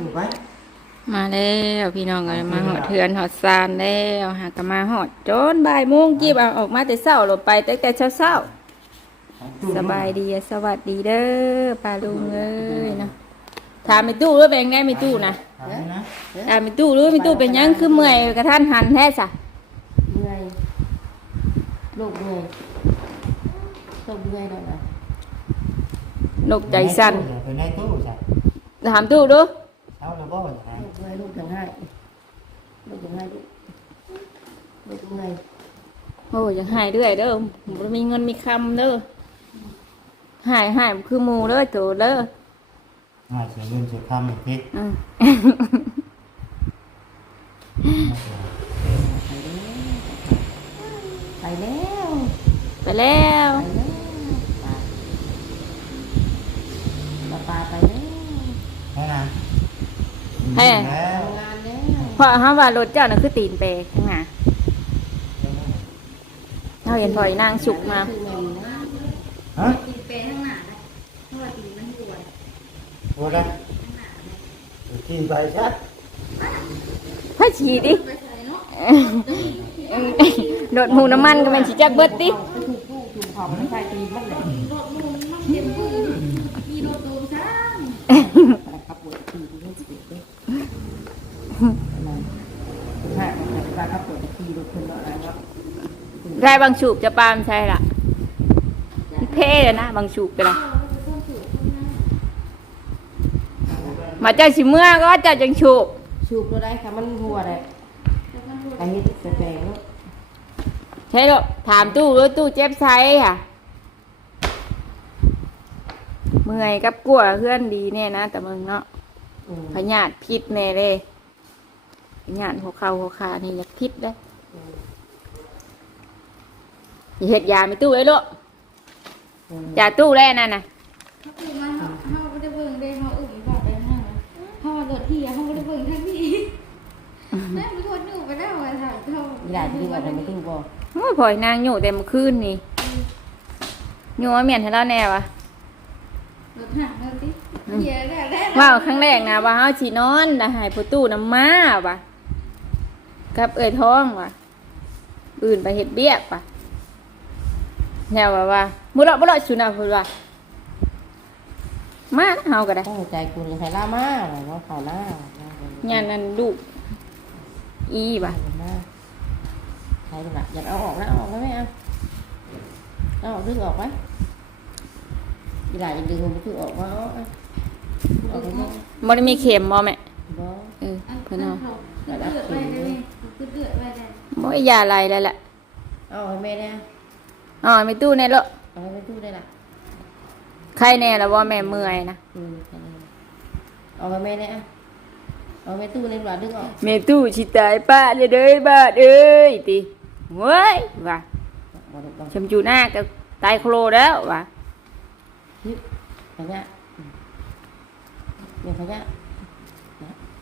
ตู้ไปมาแล้วพี่น้องเอ้ยมาหอดเทือนหอดซานแล้วหากนมาหอดจนบ่ายโมงกีบเอาออกมาแต่เช้าลงไปตั้งแต่เช้าเช้าๆสบายดีสวัสดีเด้อป้าลุงเอ้ยนะถามมีตู้หรือเป็นไงมีตู้นะถามให้นะถามมีตู้หรือมีตู้เป็นหยังคือเมื่อยกระทันหันแท้สะเมื่อยลูกเมื่อยลูกเมื่อยแล้วนะนกใจสั่นไปในตู้ใช่ถามตู้ดู เอาแล้วบ่ใช่ลูกเมื่อยลูกจังให้ลูกจังให้ลูกลูกเมื่อยโอ้ยยังหายเรื่อยเด้อบ่มีเงินมีคำเด้อหายหายคือหมูเด้อโตเด้อมาเสียเงินเสียคำอีกทีอืมไปแล้ว ไปแล้ว ไปแล้วปลาปลาไปแล้ว ให้นะ ให้ แล้วทำงานแล้วเพราะเฮาว่ารถเจ้าน่ะคือตีนเปข้างหน้าเฮาเห็นพอยนางสุกมาคือเงินนะฮะตีนเปข้างหน้าเพราะว่าตีนมันปวดโอ้ได้กินไปชัดพาฉีดิโดดหมูน้ำมันก็แม่นสิจักเบิดติ ใช่บางฉูบจะปามใช่ล่ะมันเท่เลยนะบางฉูบก็ได้มาเจ้าสิเมื่อก็เจ้าจังฉูบชูบก็ได้ค่ะมันหัวเลยไอ้นี่จะแปลงใช่หรอถามตู้รู้ตู้เจ็บไซค่ะเมื่อยกับกลัวเพื่อนดีแน่นะแต่มึงเนาะอืมพยาธิพิษแน่เลยพยาธิหัวเข่าหัวขานี่อยากพิษได้ ออย่าเห็ดยาไม่ตู้ไอ้ลูกอืมยาตู้แล้วนั่นน่ะเขาคือมาเขาเขาไม่ได้เบิ่งได้เขาอึ่งบอกได้ห้างเขามาโดดที่เขาไม่ได้เบิ่งทั้งที่แม่เป็นคนอยู่ไปแล้วอะถามเขาอีหลานที่ว่าทำไม่ตู้บ่โอ้ยพลอยนางอยู่แต่เมื่อคืนนี่อยู่ว่าเมียนให้เราแน่วะโดดห่างเลยสิเยอะแล้วแล้ว่าวครั้งแรกนะว่าเฮาสินอนนะใหายประตูน้ำมาวะกับเอ่ยท้องวะอื่นไปเฮ็ดเบี้ยกวะ แนวว่าว่าบุรอบุรอสุนะพูดว่ามาเฮาก็ได้ต้องใจคุณใครล่ามาอะไรว่าเขาหน้าญาณนั้นลูกอีบ่ะมาใครดูละอยากเอาออกนะเอาออกได้ไหมเอาเอาออกดึงออกไหมอีหลานจะดึงมันดึงออกว่าเอาเอาออกไปไหมบ่ได้มีเข็มบ่แม่บ่เอออันเพิ่นนั้เอานเขาคือเดือดไว้ได้คือเดือดไว้ได้บ่ให้ยาอะไรแล้วล่ะเอาให้แม่เนี่ย อ๋อไม่ตู้แน่ละเอาให้แม่ตู้ได้ละใครแน่แล้วว่าแม่เมื่อยนะอืมแค่นั้นเอาให้แม่เนี่ยเอาแม่ตู้ในหลานดึงออกแม่ตู้สิตายป้าเด้อเด้อบ้าเอ้ยติเว้ยว่าบ่ได้บ่ชมจูหน้าก็ตายโครแล้วว่ะยึดขยะเดี๋ยวขยะ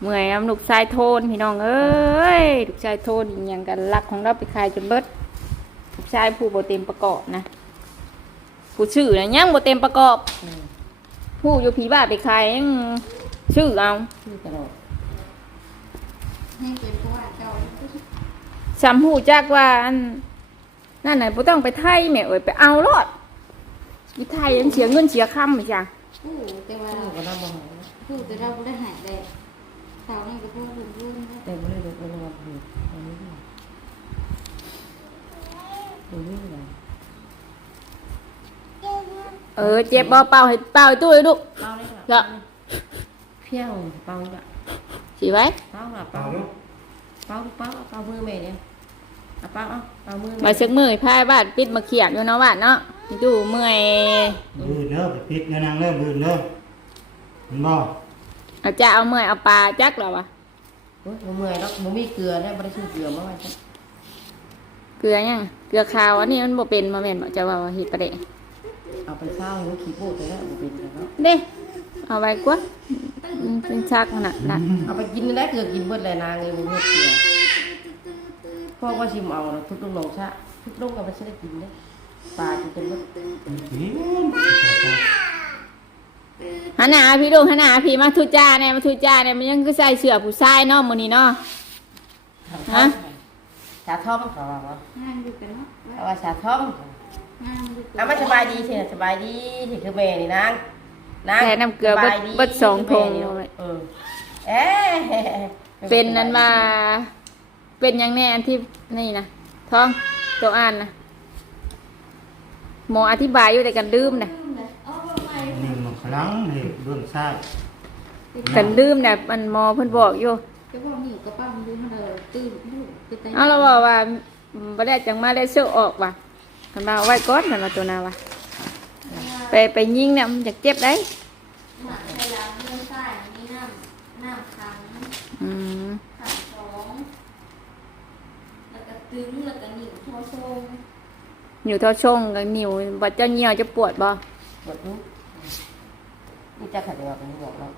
เมื่อยน้ำลูกชายโทนพี่น้องเอ้ยลูกชายโทนอีหยังกันรักของเราไปขายจนเบิดลูก ชายผู้บ่เต็มประกอบนะผู้ชื่อนะยังบ่เต็มประกอบ ผู้อยู่ผีบ้าไปขายยังชื่อเอาชื่อตลอดให้เป็นเพราะว่าเจ้าสำหูจักว่าอันนั่นน่ะบ่ต้องไปไทยแม่เอ้ยไปเอารอดอีไทยยังเสียเงินเสียคำอีกจ้ะผู้แต่ว่าผู้แต่เราไม่ได้หายเลยสาวนี่ก็พูดถึงพูดแต่ไม่ได้ดูไม่ได้มาดูอันนี้ดูดูนี่เลย เออเจ็บบ่เป่าให้เป่าให้ตู้ให้ลูก เป้าเลยเหรอเพี้ยวเป้าละสิไว้เป้าละเอาเป้าลูกเป้าเป้าเป้ามือแม่เนี่ยเอาเป้าเอาเป้ามือมาเช็คมือให้พายบ้านปิดมาเขียบอยู่เนาะบ้านเนาะดูเมื่อยบืนเด้อไปพลิกเงินนางเด้อบืนเด้อมันบ่เอาจะเอาเมื่อยเอาปลาจักเหรอวะโอ้ยมือแล้วมันมีเกลือเนี่ยไม่ได้ชื่อเกลือมาไว้เกลือยังเกลือขาวอันนี้มันบ่เป็นมาแม่นบ่จะว่าว่าเฮ็ดประเดะเอา ไปเศร้าหัวขี้ปูดไปแล้วเป็นแล้วเด้เอาไว้กว่ามันเป็นชักขนาดนั้นเอาไปกินได้เกลือกินเบิดเลยนางเลยมันเบิดเกลือพ่อว่าชิมเอาแล้วทุบลงลงซะทุบลงก็ไม่ใช่ได้กินได้ปลาจะเป็นเบิดกินหันหน้าพี่ลูกหันหน้าพี่มาทุจ้าเนี่ยมาทุจ้าเนี่ยมันยังก็ใส่เสื้อผู้ชายเนาะมื้อนี้เนาะฮะชาท่อมเขาว่าบ่งานอยู่กันเนาะเขาว่าชาท่อมงานอยู่กัน เอามาสบายดีสิสบายดีสิคือแม่นี่นางนางใส่น้ำเกลือเบิดสบายเบิดสองธงคือเอาแม่ไว้นี่เออเอ๊ะเป็นนั้นว่าเป็นหยังแน่อันที่นี่นะท้องตัวอ่านนะหมออธิบายอยู่แต่กันลืมนะลืมเลยเอาไปใหม่นี่มันครั้งนี่เบื้องซ้ายกันลืมนะมันหมอเพิ่นบอกอยู่จะบอกหนิวกับป้ามันดูเขาเลยตื่นลูกตื่นใจเอาเราบอกว่าบ่ได้จังมาได้เสื้อออกว่ะ กันมาเอาไว้ก่อนกันมาตัวนาว่ะไปไปยิงเนี่ยมันจะเจ็บได้ หนักพยายามเลื่อนใต้มีน้ำน้ำขัง อืม ขังสองแล้วก็ตึงแล้วก็หนิวทั่วโซ่ อยู่เท่าช่องกับนิ้วบัดเจ้าเหี่ยวจะปวดบ่ หมดลูกนี่จะขัดยังไงผมบอกแล้ว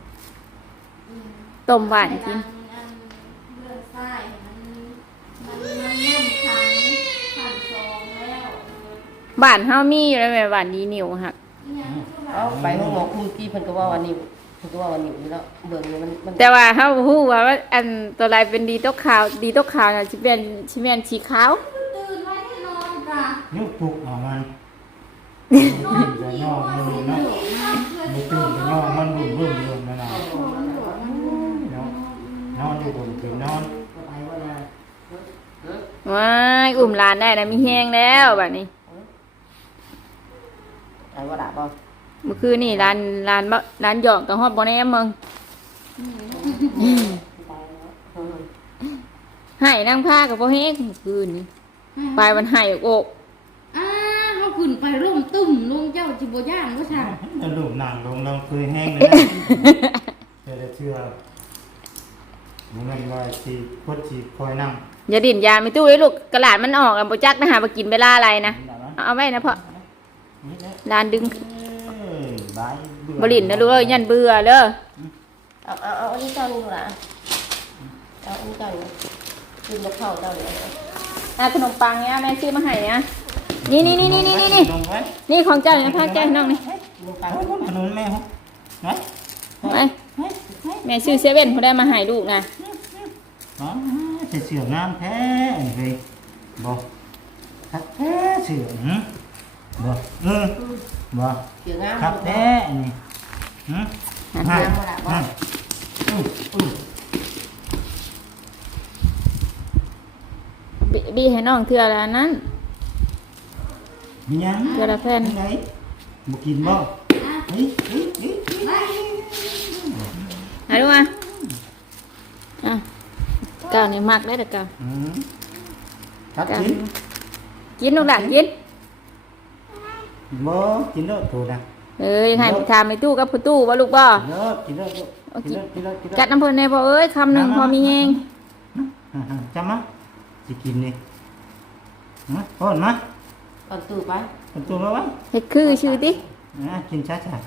ต้มหวานกิน เลื่อนใต้มันมันมันน้ำขังขังสองแล้ว บ้านเฮามีอยู่แล้วแม่บ้านดีนิ้วหักเนี่ยคือแบบเอาไปห้องหมอคุยกี้เพิ่นก็ว่าวันนี้เพิ่นก็ว่าวันนี้อยู่แล้วเบิ่งนี่มันมันแต่ว่าเฮาฮู้ว่าว่าอันตัวลายเป็นดีตกขาว ดีตกขาวน่ะสิเป็นสิแม่นสีขาว ตื่นไว้ที่นอนจ้ะยุกปลุกเอามันนอนจะที่ย่อว่ามันสิเนาะอยู่น้ำเพื่อไม่ที่ตื่ต้นองจะย่อมันบุ่มบุ่มอยู่นั่นน่ะนอนตัวมันเนาะนอนอยู่บนคืนนอนไปว่านาเออว้าย อุ้มหลานได้นะมีแฮงแล้วบัดนี้ไป ว่าด่าบ่เมื่อคืนนี่ร้านร้านบะร้านหยอกกับฮอดบ่แน่มึงไปแล้วเออให้นางผ้ากับบ่แฮงเมื่อคืนนี่ไปวันให้อกอ้าเขาขึ้นไปร่มตุ่มลงเจ้าจิบย่านก็ช่างแล้วลูกนั่งลงเราเคยแห้งเลยนะแต่จะเชื่อมันนั่นว่าสิพดสิคอยนั่งอย่าดิ่นยาไม่ตู้ไอ้ลูกกระหลาดมันออกแล้วบ่จักนะหาบ่กินเวลาอะไรนะ เอาเอาไว้นะพ่อนี่แห ละร้านดึงเอ้ยบายเบื่อบ่ลิ่นนะลูกเอ้ยยันเบื่อเด้อเอาเอาเอาอันนี้เจ้านี่ดูละเอาอันนี้เจ้านี่กินกับข้าวเจ้านี่อะขนมปังเนี่ยแม่ซื้อมาให้นะนี่นี่นี่นี่นี่นี่ลงไว้นี่ของเจ้าเนี่ยพาแก้ให้น้องนี่กินกับเอาข้าวขนมแม่ฮะไหนไปแม่ซื้อเซเว่นเขาได้มาให้ลูกนะอ๋อจะเสืองามแท้เฮ้ยบอกครับแท้เสือง บอกเออบอกเกี่ยวงามครับแท้นี่หืมหันฮะเพื่อนฮะอู้อู้บีบีให้น้องเทื่อละนั้นมียังเทื่อละแผ่นไหนบุกินบ่เฮ้ยเฮ้ยเฮ้ยเฮ้ยเอาดูมาอะเก้านี่มักได้แต่เก้าอืมครับเก้ากินกินลูกหลานกิน บ่กินแล้วโทษนะเอ้ยให้ไปทำในตู้กับผู้ตู้ว่าลูกบ่กินแล้วกินแล้วกินแล้วกินแล้วกินแล้วจัดน้ำเพิ่นในบ่เอ้ยคำหนึ่งพอมีแฮงจำมาสิกินนี่ฮะพ่อนมาก่อนตู้ไปเป็นตัวมาไว้เฮ็ดคือชื่อติอะกินช้าฮะ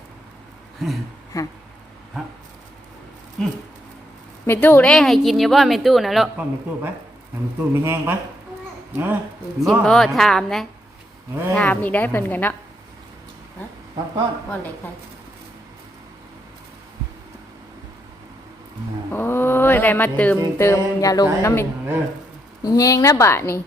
ๆฮะอืมแม่ตู้เด้ให้กินอยู่บ่แม่ตู้น่ะลูกพ่อมีตู้ไปมีตู้มีแห้งไปนะสิบ่ถามนะเอ้ยถามอีกได้เพิ่นกันเนาะ ป้อนป้อนก้อนเด็กใครโอ้ยได้มาเติมเติมยาลมน้ำมีเออมีแฮงนะบาดนี่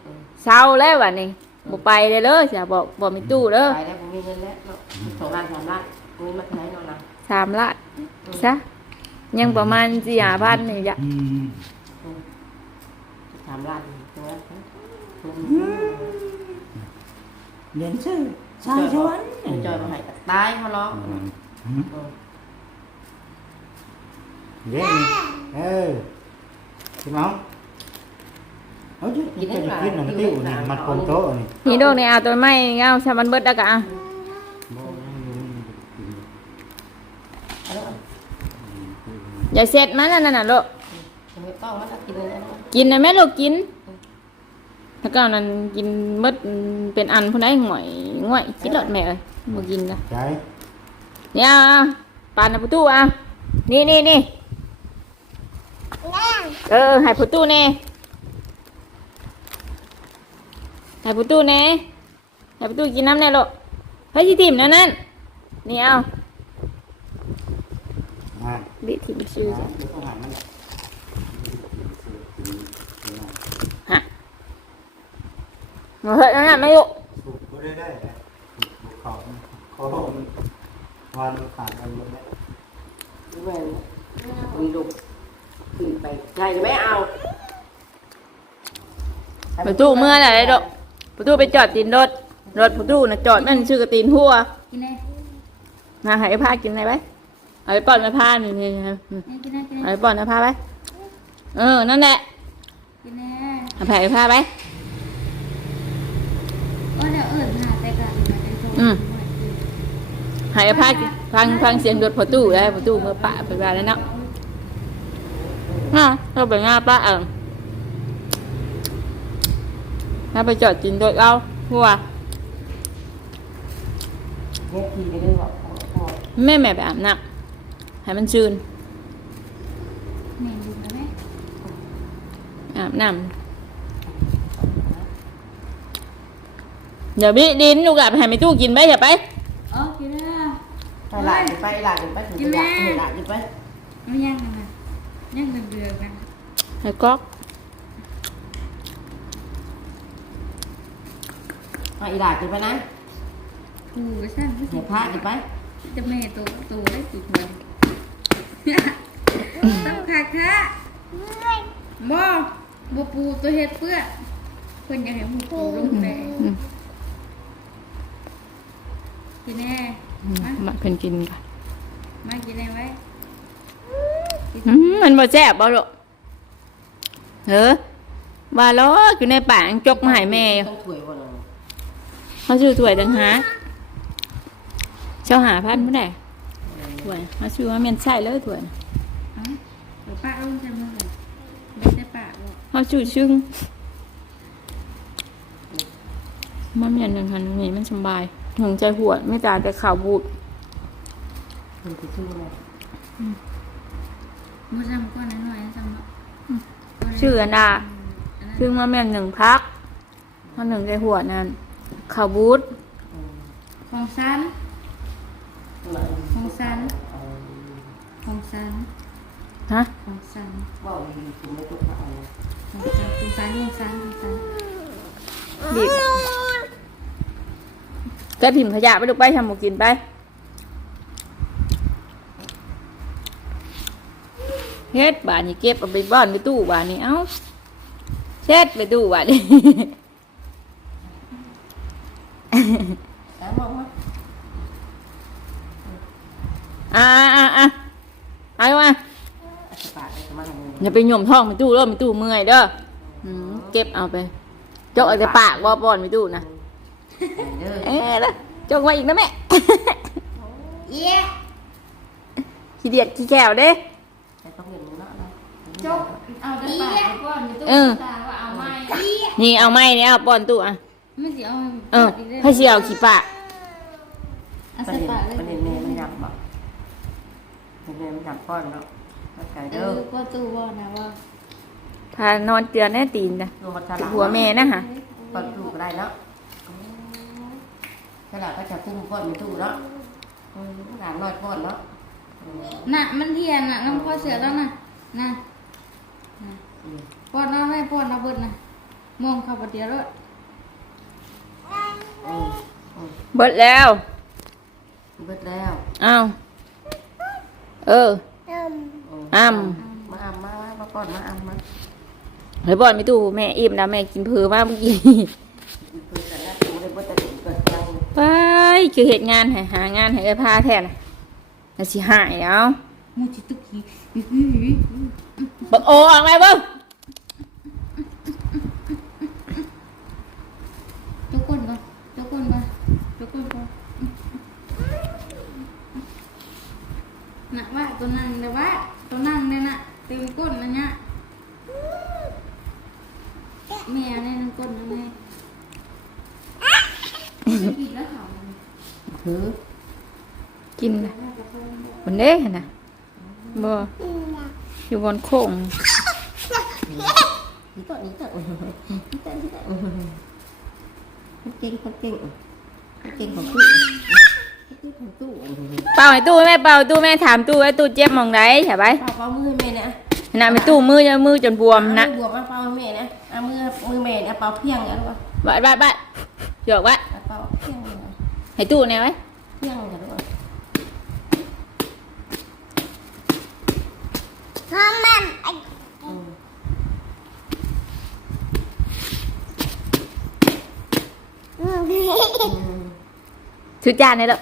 เศร้าแล้วบัดนี้บ่ไปเลยเด้อจะบอกบ่มีตู้เด้อไปแล้วผมมีเงินแล้วเนาะสองล้านสามล้านมีมาเท่าไหร่นอนนะสามล้านซะยังประมาณสี่ห้าพันนี่จ้ะอืมสามล้านตัวเรียนชื่อ ชายชวนจอยมาให้ตายเขาร้องเย้เออคุณน้องเอาดิกินจะกินหน่อยติ้วนี่มันคนโตนี่นี่ดอกนี่เอาตัวไม้เอาซะมันเบิดแล้วก็เอาอย่าเสร็จมันนั่นน่ะลูกกินเลยนะกินนะแม่ลูกกิน แล้วก็นั่นกินเบิดเป็นอันผู้ใดหง่อยง่อยกินรถแม่เอ้ยบ่กินละใจเนี่ยเอาปานในประตูเอานี่นี่นี่เออให้ประตูแน่ให้ประตูแน่ให้ประตูกินน้ำแน่ลูกให้ที่ทิมนั่นนั่นนี่เอาดิถิ่มชื่อจ้ะ เดี๋ยวต้องหามัน ฮะมา เฮ้ยนั่นน่ะไม่รู้สูบก็ได้ได้นะบุกเขาเขามันวานขาดอะไรแล้วแม่มีลูกขึ้นไปใช่ไม่เอาประตูเมื่อไหร่ดอกประตูไปจอดตีนรถ รถประตูน่ะจอดนั่นชื่อกระตีนหัวกินได้นะให้ผ้ากินอะไรไว้เอาไปป้อนมาผ้านี่นี่นี่กินได้กินเอาได้ไปป้อนมาผ้าไว้เออ นั่นแหละกินได้เอาแผ่ผ้าไว้ ก็เดี๋ยวเอิญหาแต่กันมาเป็นโซน อืมให้ผ้ากินฟังฟังเสียงรถประตูได้ประตูเมื่อปะไปบ้านแล้วเนาะน่ะเราไปงานป้าเออถ้าไปจอดกินรถเอาหัวเนี่ยทีไปเลยบอกพ่อแม่แม่ไปอาบน้ำให้มันชื้นแม่ดูนะแม่อาบน้ำ เดี๋ยวพี่ดินลูกอะไปให้ไม่ตู้กินไปอย่าไปอ๋อกินได้ไปหลานไปหลานไปถึงจะอยากหลานไปไม่ย่างกันนะย่างเดือดๆกันให้ก๊อกไปหลานไปนะกูก็ช่างไม่เดี๋สิยวพาไปจะแม่ตัวตัวได้กี่คนต้องขาดค่ะบ่บ่ปูตัวเห็ดเพื่อเพิ่นอยากให้หมูปูลงแดงอืม กินแน่มามาเพิ่นกินกันมากินแน่ไว้อืมมันบ่แซ่บบ่ลูกเออว่าล้ออยู่ในป่างจกมาให้แม่อยู่ต้องถวยวันนึงเขาชื่อถ้วยดังหาเจ้าหาพันไม่ได้ถ้วยเขาชื่อว่าเมียนใช่เลยถ้วยเอ้าเดี๋ยวป้าลงใส่มือเลยไม่ใช่ปากหรอกเขาชื่อชึ่งมาเมียนดังหันนี่มันสบาย หงใจหัวไม่ตาแต่ข่าวบูดคุณจะชื่ออะไรมือจำก้อนน้อยๆจำเนาะชื่ออันดาอันนั้นซึ่งมาเมียนหนึ่งพักเขาหนึ่งใจหัวนั่นข่าวบูดของซันของซันของซันฮะของซันว่าดีคุณไม่ต้องเอาของซันของซันของซันของซันบี บแกพิมพ์ขยะไปดูไปทำหมูกินไป เฮ็ดบานนี่เก็บเอาไปบ้านไปตู้บานนี่เอ้าเช็ดไปตู้บานนี่แล้วมองว่าอ่าอ่าอาไปมาปากมันอย่าไปหย่มท้องไปตู้เด้อไปตู้เมื่อยเด้อเก็บเอาไปจกเอาแต่ปากบ่ป้อนไปตู้นะ เด้อเอ๊ะนะจกมาอีกนะแม่ เย้ขี้เดียดขี้แก้วเด้แต่ต้องเห็นเนาะนะจกเอาแต่ปากไปก้อนมีตู้เออตาว่าเอาไม้นี่เอาไม้เนี่ยเอาป้อนตู้อะไม่สิเอาเออให้เชียวขี้ปากเอาประใส่เด็นปากเลยประเด็นเนี่ยมันหยับบอกประเด็นมันหยับก้อนเนาะมันไก่เอเด้ออก็ตู้ว่านะว่าถ้านอนเตือนแน่ตีนนะลงมาฉลาดหัวแม่นะฮะก้อนตู้ก็ได้เนาะ ฉลาดก็จะพุ่งก้อนเป็นตู้เนาะหลานน้อยก้อนเนาะน่ะมันเทียนน่ะน้ำพ่อเสือแล้วน่ะน่ะน่ะป้อนเอาให้ป้อนเอาเบิดน่ะมองเข้าไปเดียวรถอืมเบิดแล้ว เบิดแล้วเอาเอออ้ำ มาอ้ำมามาก่อนมาอ้ำมา เฮ้ยบอลไม่ตู้แม่อิ่มแล้วแม่กินเพอมากเมื่อกี้ เปิดแต่ละตู้ได้เบิดแต่ตู้เปิ ดยังไปคือเหตุงานให้หางานให้เอ้ยพาแทนน่ะน่ะสิหายเอามูจิตุกีบักโอออกไหมเบิ้งทุกคนก่อนทุกคนก่อนทุกคนก่อนน่ะว่าตัวนั่งเดี๋ยวว่าตัวนั่งเนี่ยน่ะเต็มก้นนะเนี่ยแม่เนี่ยนั่งก้นนะแม่กินแล้วเขา ถือ กินนะบนเด้นะบ่อยู่บนโค้งนี่ต่อนี่ต่อนี่ต่อนี่ต่อเก่งเขาเก่งเขาเก่งของพี่ที่ของตู้เป่าให้ตู้แม่เป่าตู้แม่ถามตู้ว่าตู้เจ็บมองไหนใช่ไหมเป่ามือแม่เนี่ยน่ะไปตู้มือจะมือจนบวมนะบวมเป่าแม่เนี่ยเอามือมือแม่เนี่ยเป่าเพียงเนี่ยรู้ป่ะบายบายบายหยอกวะ เป่าเพียงเนี่ย ให้ตู้เนี่ยไว้เพียงเนี่ยรู้ป่ะอืมถือจานเลยลูก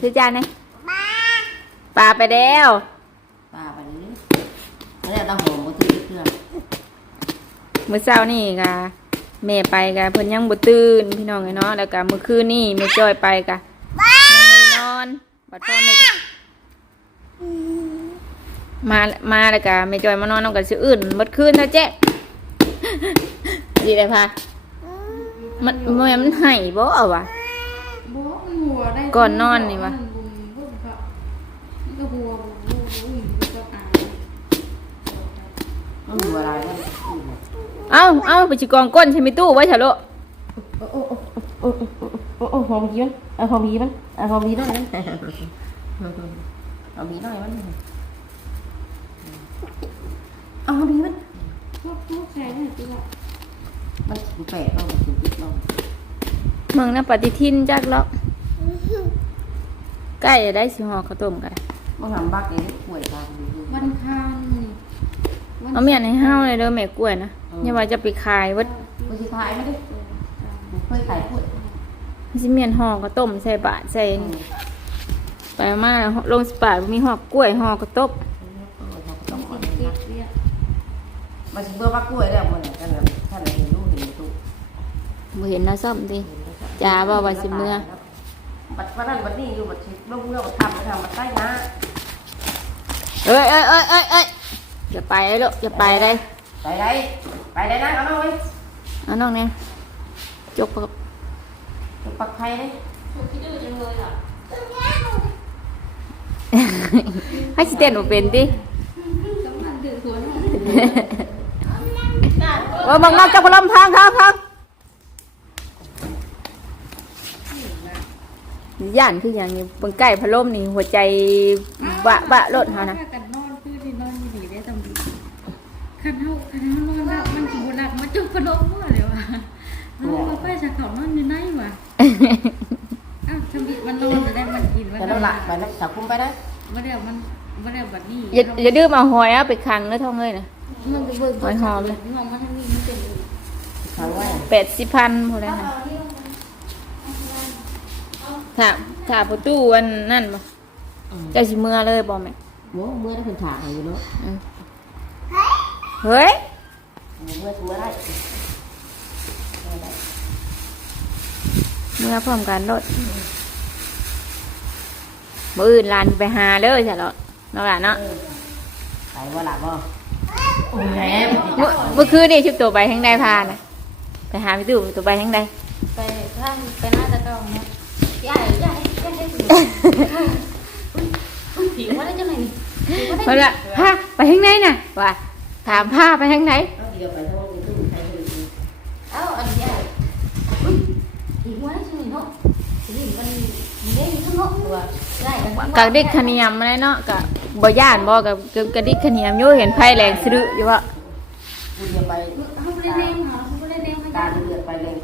ถือจานเลยปลาไปแล้วป่าไปเลยแล้วเราหอมบ่ตื่นเครื่องเมื่อเช้านี่กะ แม่ไปกะเพิ่นยังบ่ตื่นพี่น้องไงเนาะแล้วก็เมื่อคืนนี่แม่จ้อยไปกะยังไม่นอนบัดพ่อแม่มามาแล้วก็แม่จ้อยมานอนนำกันสิอื่นเมื่อคืนถ้าแจ๊ะดีเลยพะมันแม่มันให้บ่เอาวะบ่มันหัวได้ก่อนนอนนี่วะมันบุญบุญก็มันก็หัวบุญบุญบุญก็ตายอืมเวลา เอ้าเอ้าไปสิกองก้นใช่ไหมตู้ไว้เถอะลูกโอ้โอ้โอ้โอ้โอ้โอ้หอมยีมันเอาหอมยีมันเอาหอมยีหน่อยมันหอมยีหน่อยมันเอาหอมยีมันพวกพวกใส่เนี่ยตัวมันถึงแปดเรามันถึงติดเรามึงน่ะปฏิทินจักแล้วใกล้จะได้สิหอข้าวต้มกันเมื่อทำบักเองป่วยตามวันคานนี่วันเอาเมียนให้เฮาเลยเด้อแม่กล้วยนะ อย่าว่าจะไปขายวัดกูสิขายไม่ได้กูเคยขายพูดสิเมียนห่อข้าวต้มใส่บาทใส่ไปมาลงสปาดมีห่อกล้วยห่อข้าวต้มต้องกิอ่อนนนะเก็บเนี่ยมันสิเบื่อบักกล้วยแล้วมันเนี่ยกันท่านเห็นลูกเห็นตู้บ่เห็นนะซ่อมดิจ้าบ่ว่าสิเมื่อบัดวันนั้นบัดนี้อยู่บัดชิลูกเมื่อบัดทำบัดทำบัดใต้นะเอ้ยเอ้ยเอ้ยเอ้ยเอ้ยอย่าไปเลยลูกอย่าไปเลยไปได้ ไปได้นะเอาหน่อยเอาน้องเนี่ยจกปากจะปักไข่เลยให้สิเต้นบ่เป็นติกำลังดื้อหัวหน่อยว่าบังนอกจักพลมทางทางทางย่านคืออย่างนี้เบิ่งใกล้พัดลมนี่หัวใจบะบะรถเฮานะ ถ้กันนอนคือที่นอนดีได้ตำดี คันเฮาคันเฮานอนแล้วมันสิบ่หนักมาจุกกระโดดมั่วเลยว่ะนอนมาไปจากเขานอนอยู่ไหนวะอ้าวทำบิดมันนอนจะได้มันกินมันจะน้ำละไปน้ำสาวคุ้มไปนะบ่ได้มันบ่ได้บัดนี้อย่าอย่าดื้อมาหอยเอาไปคังเด้อท้องเอ้ยนะมันก็เบิ่งหอยหอมเลยมองมันทางนี้มันเป็นทางไว้แปดสิบพันพอแล้วนะถ้าถ้าประตูอันนั่นบ่เจะสิเมื่อเลยบ่แม่โอ้เมื่อได้คนถางอยู่เนาะอืม เฮ้ยเมื่อเมื่อได้เมื่อพร้อมกันรถมื้ออื่นหลานไปหาเด้อจ้ะเนาะเนาะล่ะเนาะไปว่าหลับบ่แหมเมื่อเมื่อคืนนี่ชุบตัวไปทางใดพานะไปหาพี่ตู่ตัวไปทางใดไปข้างไปหน้าตะเกาเนาะใหญ่ใหญ่ใหญ่ผีว่าได้จังไหนนี่เพิ่นว่าพาไปทางไหนน่ะว่า ถามพาไปทางไหนเอาเดี๋ยวไปทั้งวันตู้ใช้เลยเอ้าอันใหญ่ผีว่าได้จังไหนเนาะผีมันมันได้ทั้งเนาะตัวใหญ่กันกะดิกขะเนียมมาเลยเนาะกะบ่ย่านบ่กะกะดิกขะเนียมอยู่เห็นไผแรงซื้ออยู่ว่ากูเดี๋ยวไปเขาไม่ได้เล่นเหรอเขาไม่ได้เล่นให้ตากันเลือดไปเลย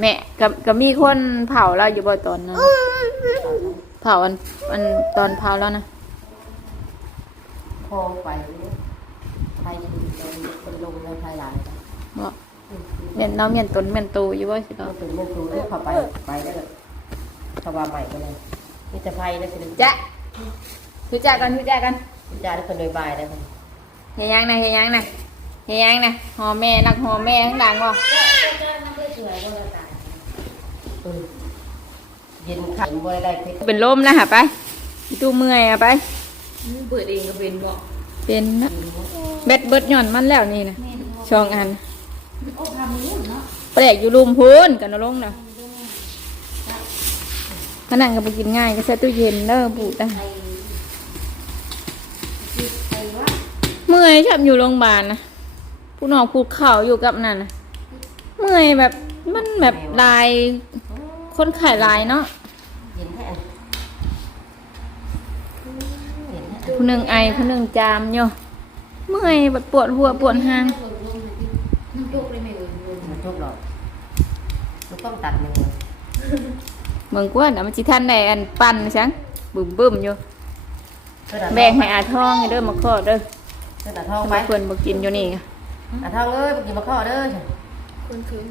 แม่ก็ก็มีคนเผาเราอยู่บ่ตอนนั้นเผาอันอันตอนเผาแล้วนะ พอไปไฟเป็นลงในไฟหลายบ่เมียนเราเมียนตนเมียนตูอยู่บ่สิต้เนาะองเป็นเรื่องตัวที่เขาไปไปได้เลยเขาว่าใหม่ไปเลยมีแต่ไฟนะสิจ๊ะรู้จักกันรู้จักกันจ้าได้คนโดยบายได้คนเฮียยังนะเฮียยังนะเฮียยังนะหอแม่นักหอแม่ข้างหลังบ่เย็นขันบ่ได้เพชรเป็นลมนะหะไปอีตู้เมื่อยอะไป เปิดเองก็เป็นบอกเป็นนะเบ็ดเบิดหย่อนมันแล้วนี่นะช่องอันโอ้พามีเนาะแปลกอยู่รุมพูนกันนะลงนะขนาดก็ไปกินง่ายก็ใส่ตู้เย็นเด้อปูตาไอ้ไอ้ว่าเมื่อยชอบอยู่โรงพยาบาลนะผู้น้องพูดข่าวอยู่กับนั่นนะเมื่อยแบบมันแบบลายคนไข้ลายเนาะ ผู้หนึ่งไอผู้หนึ่งจามอยู่เมื่อยบัดปวดหัวปวดหางน้ำจุกเลยไหมเอ่ยมันทุกหรอกลูกต้องตัดมือเมืองกวนอะมันสิทันได้อันปั่นซังบึ้มบึ้มอยู่แบ่งให้อาทองให้เด้อมาขอเด้อเสื้อตาทองทำไปไมเพิ่นบ่กินอยู่นี่ตาทองเอ้ยไปกินมะข้อเด้อคนคืน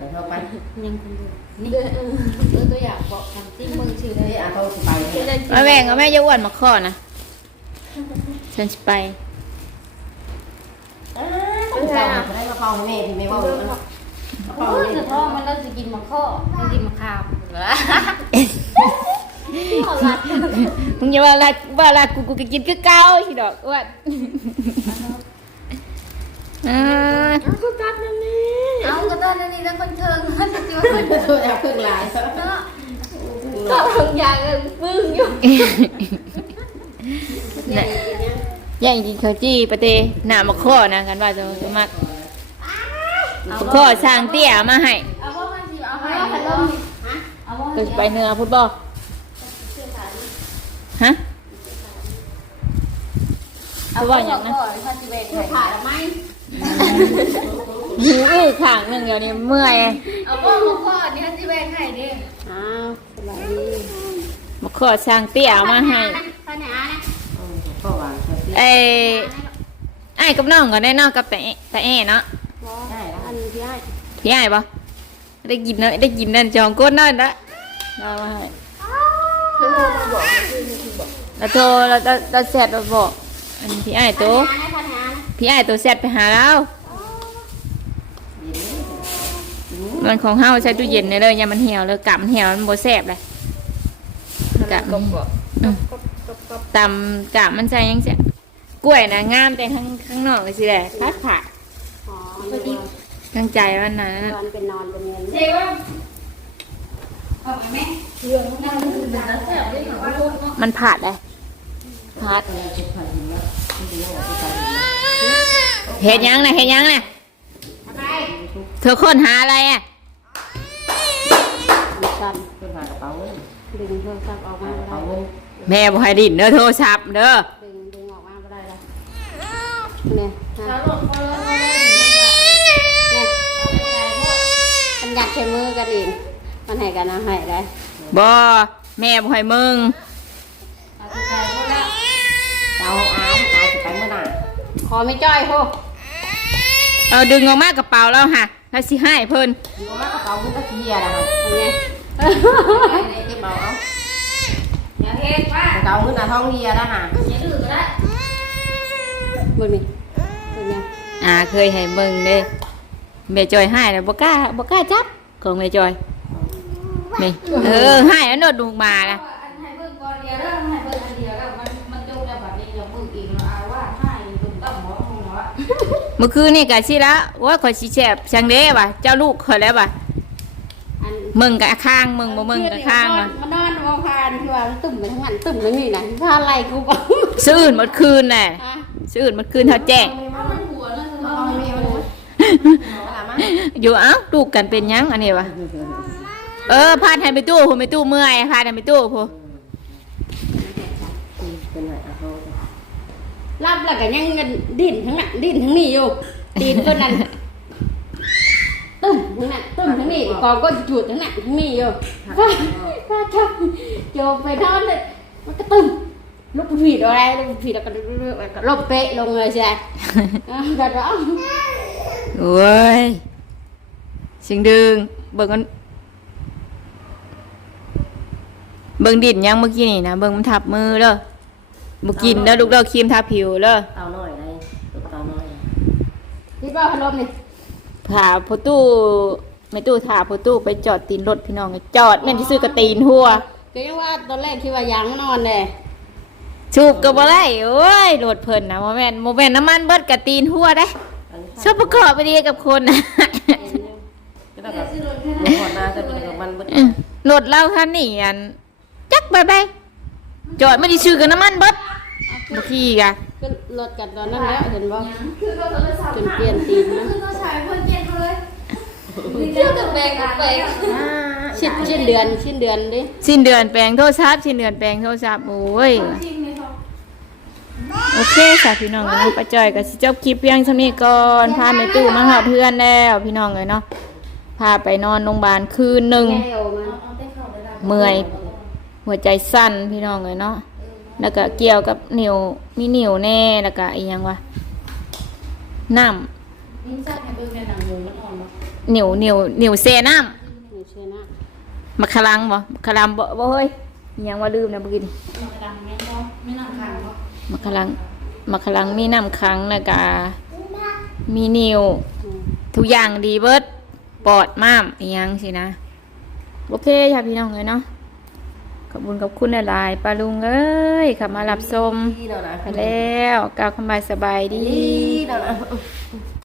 ตาทองไปยังคนเดียวนี่เออเออตัวอย่างบอกคำติ้งมึงชื่อเลนี่ยอาทองสิไปเนี่ยมาแบ่งเอาแม่อยาอ้วนมาขอนะ ฉันสิไปต้องเจ้าจะได้มาเฝ้าแม่ที่ไม่ว่าเนาะโอ้ยแต่พ่อมันเราจะกินมะข้อมันกินมะขามมึงอย่าว่าละว่าละกูกูก็กินคือเก่าสิดอกอ้วนเออเอาก็ตัดนั่นนี่เอาก็ตอนนี้แล้วคนเทิงมันจะจิ้วคนตัวแอบพึ่งหลายเนาะก็บางอย่างก็ปึ้งอยู่ ย่างกินข้าวจี้ปะเตหน้ามาขอนะกันว่าจะจะมักมาขอสร้างเตี้ยมาให้เอาว่ามันสิเอาให้พัดลมฮะเอาว่าตัวสิไปเนื้อพุทธบ่ฮะเอาว่าอย่างนั้นถ้าสิเวกให้ผ่าแล้วไหมหูอื้อข้างหนึงเดี๋ยวนี้เมื่อยเอาว่ามาข้อนี่ถ้าสิเวกให้ดิอ้าวสบายดีมาขอสร้างเตี้ยมาให้พันหานะพ่อวางเสื้อ ไอ้ไอ้กับน้องก็ได้น้องกับแต่แต่แอ่เนาะได้แล้วอันนี้ได้พี่ไอ้ปะได้กินเนอะได้กินนั่นจองก้นนั่นละเราให้คือมาบอกเราโทรเราเราเราแซดเราบอกอันพี่ไอ้โตวหานะพันหานะพี่ไอ้ตัวแซดไปหาเรามันของเฮาใช้ตู้เย็นเนี่ยเลยยามมันเหี่ยวเลยกะมันเหี่ยวมันโบแซบเลยกะอืมตำกะมันใส่ยังเสีย กล้วยนะงามแต่ข้างข้างนอกเลยสิแหละพัดผ่าอ๋อข้างใจมันนะนอนเป็นนอนเป็นเงินเจ๊ว่าเอาไปไหมเรื่องนั่นคือเป็นนักแสดงได้หรอว่าลูกเนาะมันผาดเลยผาดเห็ดยังนะเห็ดยังนะไปเธอค้นหาอะไรอะสั้นเป็นหากระเป๋าเงินดึงโทรศัพท์ออกหามากระบ่เป๋าได้เงินแม่บอกให้ดินเด้อโทรศัพท์เด้อดึงดึงออกมาบ่ได้ละ เนี่ยแล้ฮะวหลงคนละเลยเนี่ยมันยัดใช้มือกันเองมันให้กันเอาให้ได้บอแม่บอกให้มึงเอาไปพูดแล้วเอาอาร์ตอาร์ตจะไปเมื่อไหร่ขอไม่จ้อยโหเอาดึงออกมากระเป๋าแล้วค่ะแล้วสิให้เพิ่นดูว่ากระเป๋าเงินก็เทียนะครับเป็นไงเก็บเอาเอาอย่าเฮ็ดว่ากระเป๋าเงินอาทองเทียนะฮะอย่าดื้อก็ได้เบิ่งนี่เป็นไง อ่าเคยให้มึงเด้แม่จอยให้แล้วบ่กล้าบ่กล้าจับของแม่จอยนี่เออให้แล้วโนดลูกมานะอันให้เบิ่งก่อนเดียวแล้วให้เบิ่งอันเดียวแล้วมันมันจบแล้วบัดนี้เราเบิ่งอีกเราเอาว่าให้ตุ้มตั้มหัวมึงว่าเมื่อคืนนี่ก็สิละว่าข่อยสิแซ่บช่างเด้ว่ะเจ้าลูกข่อยแล้วว่ะอันมึงกะข้างมึงบ่มึงกะข้างว่ะมันนอนมองผ่านที่ว่ามันตุ่มไปทั้งนั้นตุ่มทั้งนี้นะถ้าอะไรกูบอกซื้ออื่นหมดคืนน่ะอะซื้ออื่นหมดคืนเท่าแจ้ง อาละมั้งอยู่เอ้าลูกกันเป็นหยังอันนี้วะเออพาดให้ไปตู้ผมไปตู้เมื่อยพาดให้ไปตู้ผมเป็นไงอาทองรับแล้วก็ยังเงินดิ้นทั้งนั้นดิ้นทั้งนี้อยู่ตีนก็นั่นตุ่มทั้งนั้นตุ่มทั้งนี้กองก็จุดทั้งนั้นทั้งนี้อยู่ว่าว่าชักโจมไปนอนเลยมันก็ตุ่มลูกผีอะไรลูกผีแล้วก็ก็ลบเป๊ะลงเลยใช่ไหมอะแบบว่า โอ้ยสิงดึง เบิ่งกัน เบิ่งดินยังเมื่อกี้นี่นะ เบิ่งมันทับมือเด้อบ่กินเด้อลูกเด้อครีมทาผิวเด้อเตาหน่อยเลยตุ๊กเตาหน่อยคิดว่าพัดลมนี่ผ่าประตูไม่ตู้ถ่าประตูไปจอดตีนรถพี่น้องจอดแม่นที่ซื้อกระตีนหัวก็ยังว่าตอนแรกคิดว่ายังนอนเลยชูบก็บ่ได้โอ้ยรถเพิ่นนะโมแม่นโมแม่นน้ำมันเบิดกระตีนหัวได้ ชอบประกอบไปดีกับคนนะก็ต้องแบบลงหอดมาจะเป็นกับมันเบิดรถเราคันนี้อัน จักไปไปจอดไม่ได้ชื่อกับน้ำมันเบิดบางทีกะก็ลดกันตอนนั้นแล้วเห็นบ่จนเปลี่ยนตีนนะคือก็ใช้เพิ่นเจ็ดเลยเที่ยวกับแบงกับแบงชิ้นชิ้นเดือนชิ้นเดือนดิสิ้นเดือนแปลงโทรศัพท์สิ้นเดือนแปลงโทรศัพท์โอ้ย จริงเลยครับ โอเคค่ะพี่น้องเอ้ยเนาะป้าจอยก็สิจบคลิปเพียงเท่านี้ก่อนพาแม่ตู้มาหาเพื่อนแล้วพี่น้องเอ้ยเนาะพาไปนอนโรงพยาบาลคืนหนึ่งแก้วมันเอาได้เข้าได้ละเมื่อยหัวใจสั่นพี่น้องเลยเนาะแล้วก็เกี่ยวกับนิ้วมีนิ้วแน่แล้วก็อีหยังวะน้ยิ่งซักให้เบิ่งในหนังหมูมันอ่อนบ่ำนิ้วนิ้วนิ้วเซน้นี่เชื่อนะำมะขลังบ่มะขลังบ่บ่เฮ้ยอีหยังว่าลืมนะเมื่อกี้ มะขลังมะขลังมีน้ำขังแล้วก็มีนิ้วอืมทุกอย่างดีเบิดปอดม้ามอีหยังสินะ โอเคค่ะพี่น้องเลยเนาะขอบคุณขอบคุณหลายๆปลาลุงเอ้ยขับมารับชมดีแล้วนะไปแล้วกล่าวคำบายสบายดีดีแล้วนะ